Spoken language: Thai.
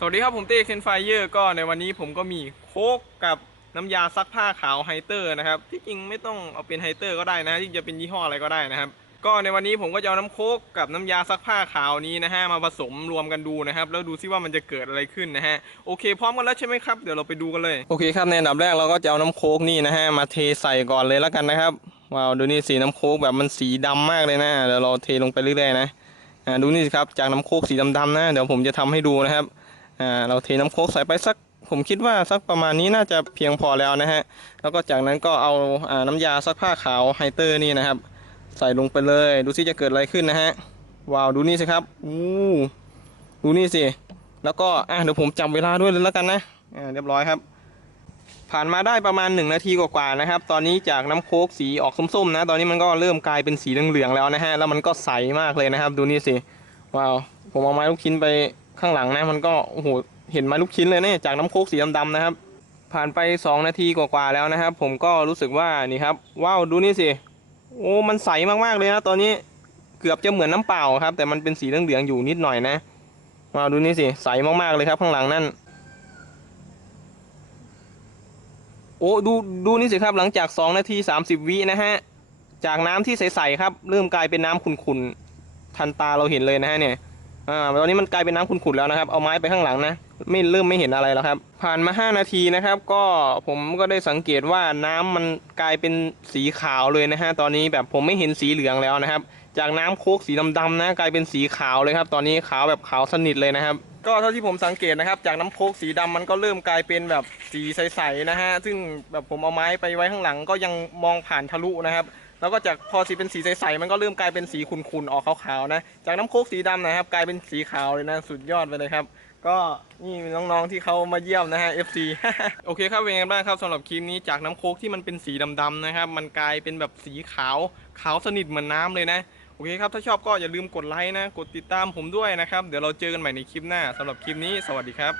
สวัสดีครับผมเต้เคนไฟเยอร์ก็ในวันนี้ผมก็มีโคกกับน้ำยาซักผ้าขาวไฮเตอร์นะครับที่จริงไม่ต้องเอาเป็นไฮเตอร์ก็ได้นะที่จะเป็นยี่ห้ออะไรก็ได้นะครับ ก็ในวันนี้ผมก็จะเอาน้ำโคกกับน้ำยาซักผ้าขาวนี้นะฮะมาผสมรวมกันดูนะครับ แล้วดูซิว่ามันจะเกิดอะไรขึ้นนะฮะโอเคพร้อมกันแล้วใช่ไหมครับเดี๋ยวเราไปดูกันเลยโอเคครับในอันดับแรกเราก็จะเอาน้ำโคกนี่นะฮะมาเทใส่ก่อนเลยแล้วกันนะครับว้าวดูนี่สีน้ำโคกแบบมันสีดำมากเลยนะเดี๋ยวเราเทลงไปเรื่อยๆนะอ่าดูนี่สิครับจากน้ำโคกสีดำๆนะเดี๋ยวผมจะทำให้ดูนะครับ อ่าเราเทน้ำโค้กใส่ไปสักผมคิดว่าสักประมาณนี้น่าจะเพียงพอแล้วนะฮะ แล้วก็จากนั้นก็เอาอาน้ำยาซักผ้าขาวไฮเตอร์นี่นะครับ ใส่ลงไปเลย ดูสิจะเกิดอะไรขึ้นนะฮะ ว้าว ดูนี่สิครับ อู้ดูนี่สิ แล้วก็อะเดี๋ยวผมจับเวลาด้วยเลยแล้วกันนะอ่าเรียบร้อยครับ ผ่านมาได้ประมาณ 1 นาทีกว่าๆนะครับ ตอนนี้จากน้ำโค้กสีออกส้มๆนะ ตอนนี้มันก็เริ่มกลายเป็นสีเหลืองๆแล้วนะฮะ แล้วมันก็ใสมากเลยนะครับ ดูนี่สิ ว้าว ผมเอาไม้ลูกชิ้นไป ข้างหลังนะมันก็โอ้โหเห็นม้ลูกชิ้นเลยเนี่ยจากน้ำโคกสีดำๆนะครับ ผ่านไป 2 นาทีกว่าๆแล้วนะครับ ผมก็รู้สึกว่านี่ครับว้าวดูนี่สิโอ้มันใสมากๆเลยนะตอนนี้เกือบจะเหมือนน้ำเปล่าครับ แต่มันเป็นสีเหลืองๆอยู่นิดหน่อยนะว้าวดูนี่สิใสมากๆเลยครับ ข้างหลังนั่นโอ้ดูดูนี่สิครับหลังจาก 2 นาที 30 วินะฮะจากน้ำที่ใสๆครับ เริ่มกลายเป็นน้ำขุ่นๆทันตาเราเห็นเลยนะฮะเนี่ย อ่าตอนนี้มันกลายเป็นน้ำขุ่นๆแล้วนะครับ เอาไม้ไปข้างหลังนะ ไม่เริ่มไม่เห็นอะไรแล้วครับ ผ่านมา 5 นาทีนะครับ ก็ผมก็ได้สังเกตว่าน้ำมันกลายเป็นสีขาวเลยนะฮะ ตอนนี้แบบผมไม่เห็นสีเหลืองแล้วนะครับ จากน้ำโคกสีดำๆนะ กลายเป็นสีขาวเลยครับ ตอนนี้ขาวแบบขาวสนิทเลยนะครับ ก็เท่าที่ผมสังเกตนะครับ จากน้ำโคกสีดำมันก็เริ่มกลายเป็นแบบสีใสๆนะฮะ ซึ่งแบบผมเอาไม้ไปไว้ข้างหลังก็ยังมองผ่านทะลุนะครับ แล้วก็จากพอสีเป็นสีใสๆมันก็เริ่มกลายเป็นสีขุ่นๆออกขาวๆนะ จากน้ำโคกสีดำนะครับ กลายเป็นสีขาวเลยนะสุดยอดไปเลยครับก็นี่น้องๆที่เขามาเยี่ยมนะฮะ FC โอเคครับเป็นไงบ้างครับสำหรับคลิปนี้จากน้ำโคกที่มันเป็นสีดำๆนะครับ มันกลายเป็นแบบสีขาวขาวสนิทเหมือนน้ำเลยนะ โอเคครับ ถ้าชอบก็อย่าลืมกดไลค์นะ กดติดตามผมด้วยนะครับ เดี๋ยวเราเจอกันใหม่ในคลิปหน้าสำหรับคลิปนี้ สวัสดีครับ